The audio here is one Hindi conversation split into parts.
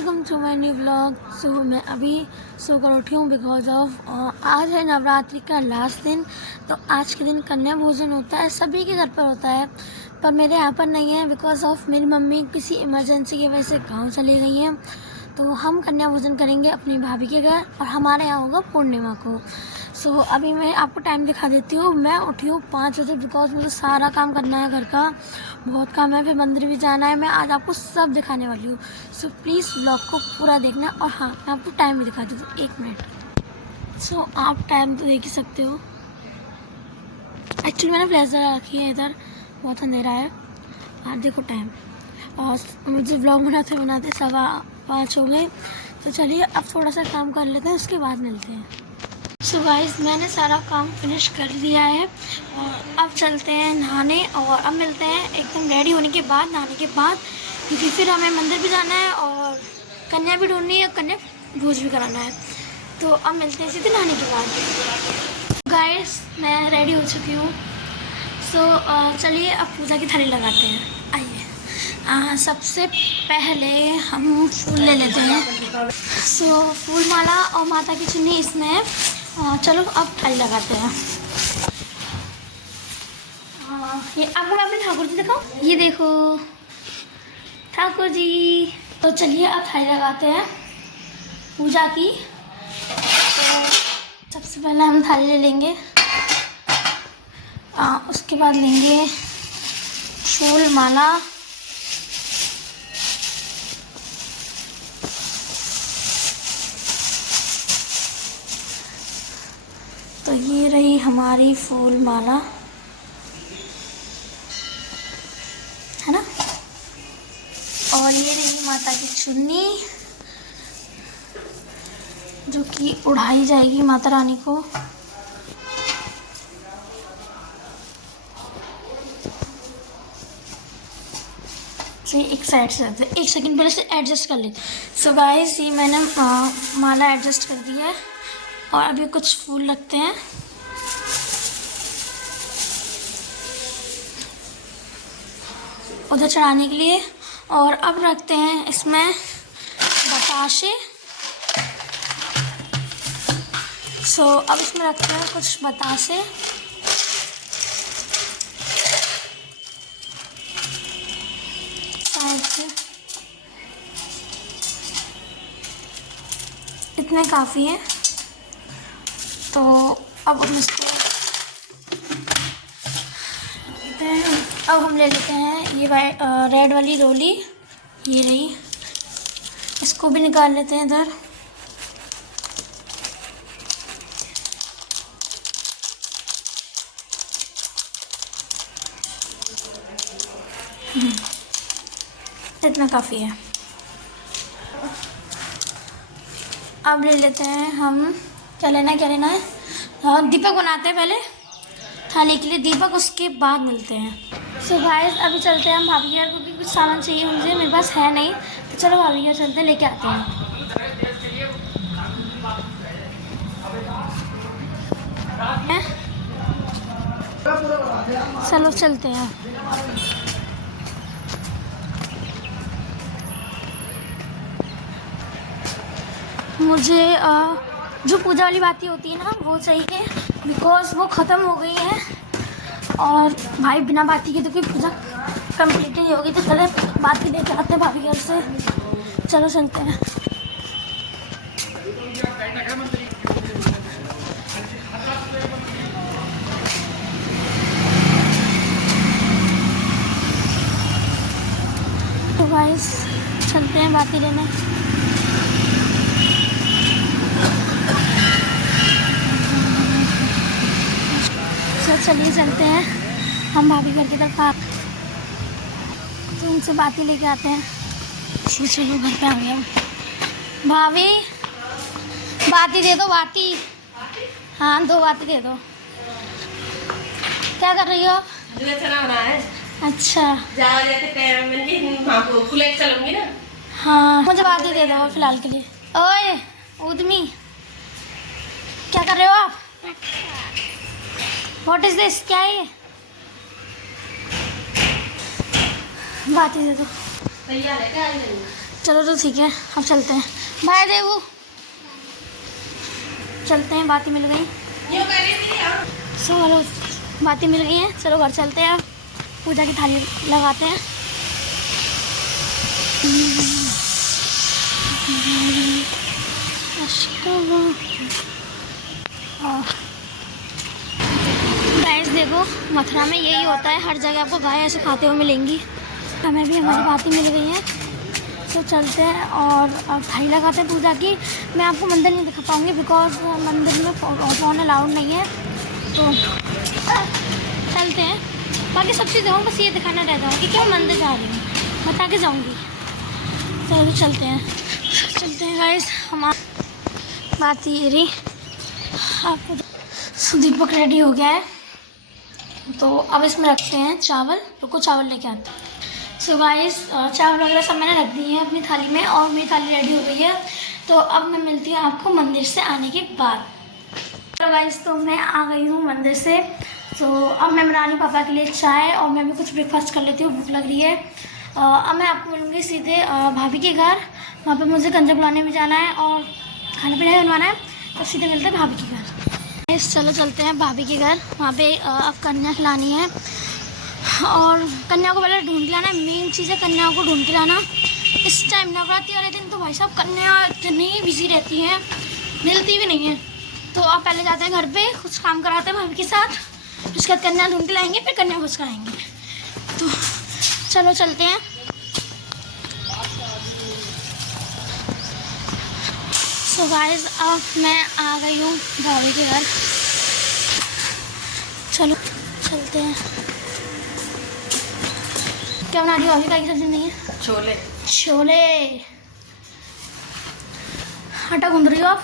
Welcome to my new vlog. मैं अभी सोकर उठी हूँ बिकॉज ऑफ आज है नवरात्रि का लास्ट दिन। तो आज के दिन कन्या भोजन होता है, सभी के घर पर होता है, पर मेरे यहाँ पर नहीं है बिकॉज ऑफ मेरी मम्मी किसी इमरजेंसी की वजह से गाँव चली गई हैं। तो हम कन्या भोजन करेंगे अपनी भाभी के घर और हमारे यहाँ होगा पूर्णिमा को। अभी मैं आपको टाइम दिखा देती हूँ। मैं उठी हूँ 5 बजे बिकॉज मुझे सारा काम करना है, घर का बहुत काम है, फिर मंदिर भी जाना है। मैं आज आपको सब दिखाने वाली हूँ, प्लीज़ ब्लॉग को पूरा देखना। और हाँ, मैं आपको टाइम भी दिखा देती हूँ, 1 मिनट। आप टाइम तो देख ही सकते हो। एक्चुअली मैंने फ्लैश लगा रखी है, इधर बहुत अंधेरा है। आप देखो टाइम, और मुझे ब्लॉग बनाते बनाते 5:15 हो गए। तो चलिए अब थोड़ा सा काम कर लेते हैं, उसके बाद मिलते हैं। गाइस, मैंने सारा काम फिनिश कर लिया है और अब चलते हैं नहाने। और अब मिलते हैं एकदम रेडी होने के बाद, नहाने के बाद, क्योंकि फिर हमें मंदिर भी जाना है और कन्या भी ढूंढनी है, कन्या भोज भी कराना है। तो अब मिलते हैं सीधे नहाने के बाद। गाइस, मैं रेडी हो चुकी हूँ। चलिए अब पूजा की थाली लगाते हैं, आइए। सबसे पहले हम फूल ले लेते हैं। फूल माला और माता की चुन्नी इसमें है। चलो अब थाली लगाते हैं। ये आपको अपने ठाकुर जी दिखाओ, ये देखो ठाकुर जी। तो चलिए अब थाली लगाते हैं पूजा की। तो सबसे पहले हम थाली ले लेंगे, उसके बाद लेंगे फूल माला, तो ये रही हमारी फूल माला, है ना। और ये रही माता की चुन्नी जो कि उड़ाई जाएगी माता रानी को। तो ये एक साइड से रखते हैं, 1 सेकंड पहले से एडजस्ट कर लेते। गाइस, ये मैंने माला एडजस्ट कर दी है और अभी कुछ फूल रखते हैं। उधर चढ़ाने के लिए। और अब रखते हैं इसमें बताशे। अब इसमें रखते हैं कुछ बताशे। इतने काफ़ी है। तो अब हम ले लेते हैं ये रेड वाली रोली, ये रही, इसको भी निकाल लेते हैं इधर। इतना काफ़ी है। अब ले लेते हैं हम, क्या लेना है, दीपक बनाते हैं पहले थाली के लिए दीपक, उसके बाद मिलते हैं। गाइस, अभी चलते हैं हम भाभी घर, क्योंकि कुछ सामान चाहिए मुझे, मेरे पास है नहीं। तो चलो भाभी घर चलते हैं, लेके आते हैं। चलो चलते हैं। मुझे जो पूजा वाली बातें होती है ना, वो चाहिए बिकॉज वो ख़त्म हो गई है। और भाई बिना बाती के तो कोई पूजा कंप्लीट नहीं होगी। तो चले बाती लेके आते हैं भाभी घर से, चलो चलते हैं। तो गाइस, चलते हैं बाती लेने। चलिए चलते हैं हम भाभी घर की तरफ। तो उनसे बातें लेके आते हैं। चलो घर पे आ गया। भाभी, बाती दे दो, बाती। हाँ, 2 बाती दे दो। क्या कर रही हो? चना बना है। अच्छा, चलूंगी ना। हाँ, मुझे बाती दे दो फिलहाल के लिए। ओए उदमी, क्या कर रहे हो आप? What is this? क्या है ये? बाती दे दो। तैयार है क्या? चलो तो ठीक है, अब चलते हैं। बाय देवू, चलते हैं, बातें मिल गई। चलो बातें मिल गई हैं, चलो घर चलते हैं, पूजा की थाली लगाते हैं। गाइस देखो, मथुरा में यही होता है, हर जगह आपको गाय ऐसे खाते हुए मिलेंगी। हमें भी हमारी बातें मिल गई हैं, तो चलते हैं और अब थाली लगाते हैं पूजा की। मैं आपको मंदिर नहीं दिखा पाऊँगी बिकॉज मंदिर में फ़ोन अलाउड नहीं है, तो चलते हैं। बाकी सब चीज़ देखो, बस ये दिखाना रहता हूँ कि क्यों मंदिर जा रही हूँ, बता के जाऊँगी। चलो चलते हैं गाइस। हमारी बात ये रही, आपको दीपक रेडी हो गया है, तो अब इसमें रखते हैं चावल। रुको चावल लेके आते हैं। सो गाइस चावल वगैरह सब मैंने रख दिए हैं अपनी थाली में और मेरी थाली रेडी हो गई है। तो अब मैं मिलती हूँ आपको मंदिर से आने के बाद। तो गाइस तो मैं आ गई हूँ मंदिर से, तो अब मैं बना रही हूँ पापा के लिए चाय और मैं भी कुछ ब्रेकफास्ट कर लेती हूँ, भूख लग रही है। अब मैं आपको मिलूँगी सीधे भाभी के घर, वहाँ पे मुझे कंजक बुलाने में जाना है और खाना पीना बनवाना है, तो सीधे मिलते हैं भाभी के घर। चलो चलते हैं भाभी के घर, वहाँ पे अब कन्या खिलानी है और कन्या को पहले ढूंढ के लाना है। मेन चीज़ है कन्या को ढूंढ के लाना। इस टाइम नवरात्रि वाले दिन तो भाई साहब कन्या इतनी बिजी रहती हैं, मिलती भी नहीं है। तो आप पहले जाते हैं घर पे, कुछ काम कराते हैं भाभी के साथ, उसके बाद कन्या ढूंढ के लाएंगे, फिर कन्या भोज कराएंगे। तो चलो चलते हैं। सो गाइस अब मैं आ गई हूँ भाभी के घर, चलो चलते हैं। क्या बना रही हो? अभी का सब्जी नहीं है, छोले। छोले आटा गूंद रही हो आप?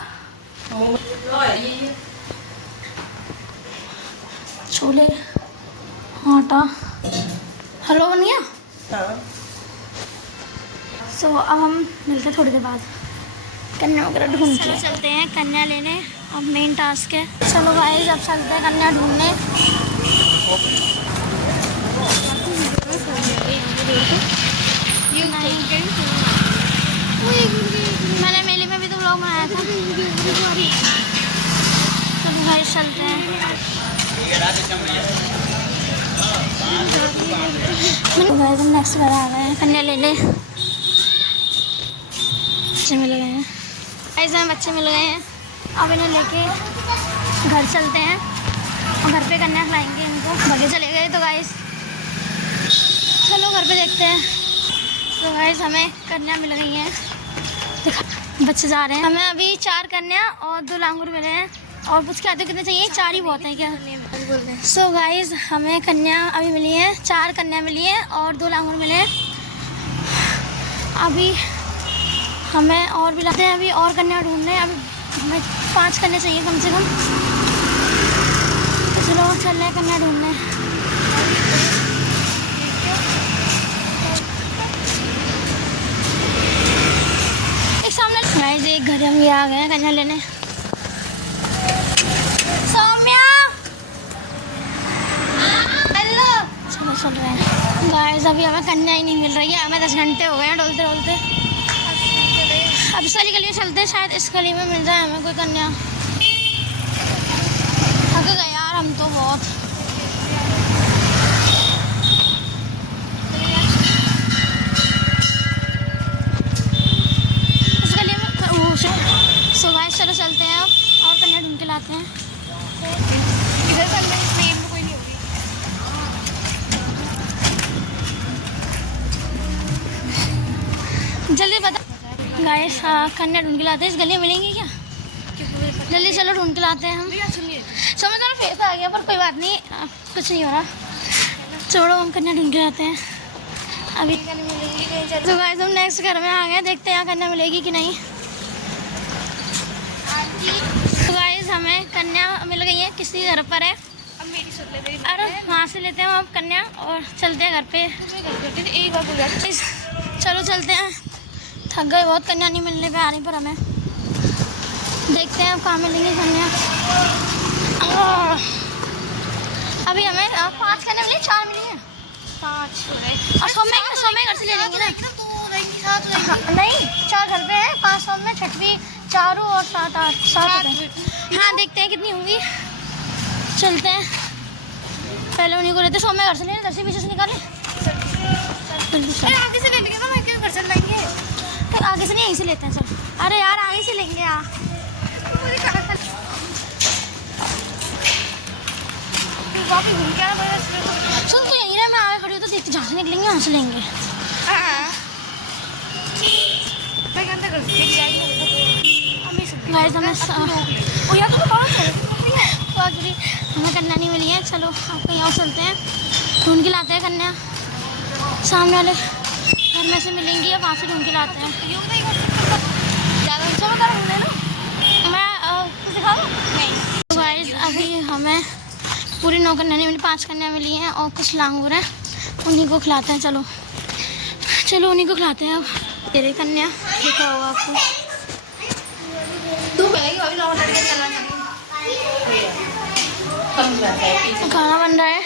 छोले आटा हलवा बन गया। सो अब हम मिलते हैं थोड़ी देर बाद, कन्या वगैरह ढूंढ के चलते हैं कन्या लेने। अब मेन टास्क है, चलो गाइस अब चलते हैं कन्या ढूंढने। मैंने मेले में भी तो व्लॉग बनाया था। चलो गाइस चलते हैं। गाइस हम नेक्स्ट घर आ गए हैं कन्या लेने, बच्चे मिल गए हैं। ऐसे में बच्चे मिल गए हैं, अब इन्हें लेके घर चलते हैं और घर पे कन्या खिलाएंगे इनको। बगे चले गए तो गाइस चलो घर पे देखते हैं। तो गाइस हमें कन्या मिल गई हैं, बच्चे जा रहे हैं। हमें अभी 4 कन्या और 2 लांगूर मिले हैं। और पूछ के आते कितने चाहिए? 4 ही बहुत है क्या? सो गाइस हमें कन्या अभी मिली है, 4 कन्या मिली है और 2 लांगूर मिले हैं। अभी हमें और भी लाते हैं, अभी और कन्या ढूंढ रहे हैं। अभी हमें 5 कन्या चाहिए कम से कम। तो चलो चल रहे हैं कन्या ढूंढने। एक सामने गाइस एक घर हम ये आ गए हैं कन्या लेने। सौम्या हेलो, चलो चल रहे हैं गाइस। अभी हमें कन्या ही नहीं मिल रही है, हमें 10 घंटे हो गए हैं डोलते डोलते। अब इस वाली गली में चलते हैं, शायद इस गली में मिल जाए हमें कोई कन्या। थक गए यार हम तो बहुत। इस गली में सो गाइस चलो चलते हैं अब और कन्या ढूंढ के लाते हैं। इधर कन्या में कोई नहीं होगी। जल्दी बता गाइस, कन्या ढूंढ के लाते हैं। इस गली में मिलेंगी क्या? जल्दी चलो ढूंढ के लाते हैं हम। समझ थोड़ा फेस आ गया पर कोई बात नहीं, कुछ नहीं हो रहा। छोड़ो हम कन्या ढूंढ के लाते हैं अभी। तो गाइस हम नेक्स्ट घर में आ गए, देखते हैं यहाँ कन्या मिलेगी कि नहीं। तो गाइस हमें कन्या मिल गई है, किसी घर पर है। अब मेरी सुन ले, मेरी अरे वहाँ से लेते हैं हम कन्या और चलते हैं घर पे। एक बार चलो चलते हैं, थक गए बहुत, कन्या नहीं मिलने पे आ रही पर हमें। देखते हैं अब कहाँ मिलेंगी कन्या। अभी हमें 5 कन्या मिली, 4 मिली हैं। 5 और समय घर से ले लेंगे ना। नहीं 4 घर पे है, 5 साल में छठवीं, 4 और 7 8 7 हाँ देखते हैं कितनी होंगी। चलते हैं, पहले उन्हीं को लेते। सौ में घर से लेने, दस पीछे से निकाले। आगे से ले लेंगे ना, मैं क्यों घर से लाएंगे? आगे से नहीं, यहीं से लेते हैं। चल अरे यार आगे से लेंगे यार। सुन तो यहीं रहा, मैं आगे खड़ी हूँ तो देखते, जहाँ से निकलेंगे वहाँ से लेंगे। हमें कन्या नहीं मिली है, चलो आप कहीं और चलते हैं, ढूंढ के लाते हैं कन्या। सामने वाले घर में से मिलेंगी या वहाँ से ढूंढ के लाते हैं। मैं कुछ दिखा दूँ? नहीं। तो गाइस अभी हमें पूरी 9 कन्या नहीं मिली, 5 कन्या मिली हैं और कुछ लांगूर हैं, उन्हीं को खिलाते हैं। चलो चलो उन्हीं को खिलाते हैं। अब तेरे कन्या देखा होगा आपको, खाना बन रहा है,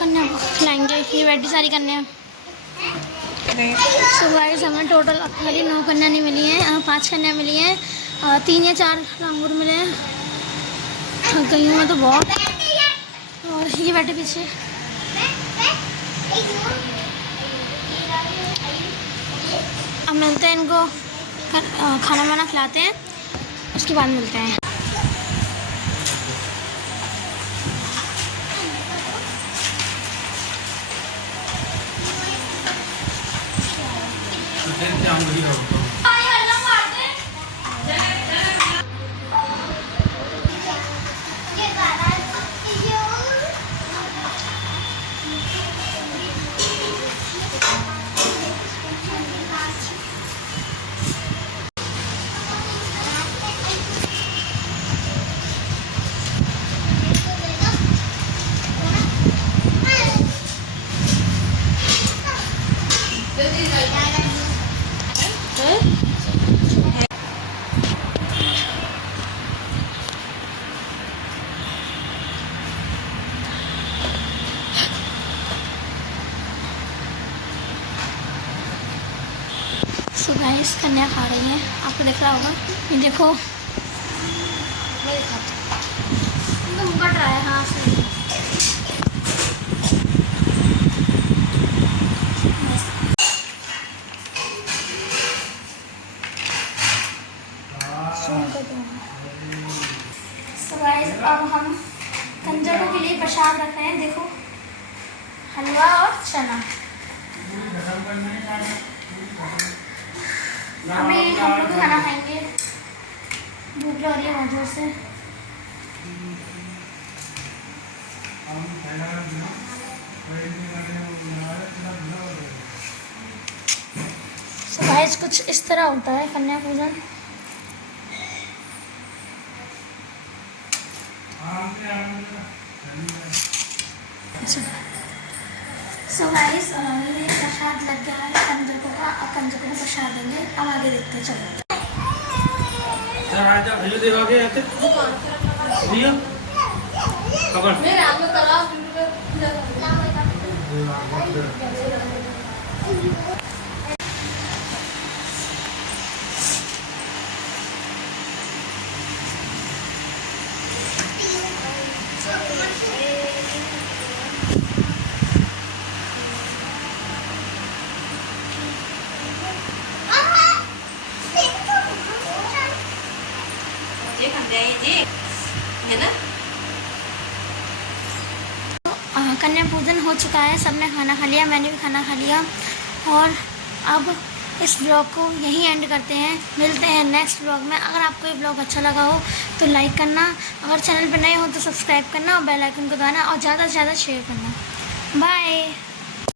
कन्या को खिलाएंगे। ये बैठी सारी कन्या। सो गाइस हमें टोटल खाली 9 कन्या नहीं मिली हैं, 5 कन्या मिली हैं, 3 या 4 लांगूर मिले हैं। थक गई हूँ मैं तो बहुत। और ये बैठे पीछे। अब मिलते हैं इनको, खाना वाना खिलाते हैं, उसके बाद मिलते हैं। सो गाइस कन्या खा रही हैं, आपको दिख रहा होगा। ये देखो, मुँह कट रहा है। हाँ सही। सो गाइस अब हम कंजरों के लिए प्रसाद रख रहे हैं। देखो, हलवा और चना। अभी हम लोग खाना खाएंगे, भूख लग रही है बहुत जोर से। So guys, कुछ इस तरह होता है कन्या पूजन। सो गाइस प्रसाद लग गया है कंजकों का, अब कंजकों को प्रसाद देंगे। अब आगे देखते हैं, चलो। कन्या पूजन हो चुका है, सबने खाना खा लिया, मैंने भी खाना खा लिया। और अब इस ब्लॉग को यहीं एंड करते हैं, मिलते हैं नेक्स्ट ब्लॉग में। अगर आपको ये ब्लॉग अच्छा लगा हो तो लाइक करना, अगर चैनल पर नए हो तो सब्सक्राइब करना और बेल आइकन को दबाना और ज़्यादा से ज़्यादा शेयर करना। बाय।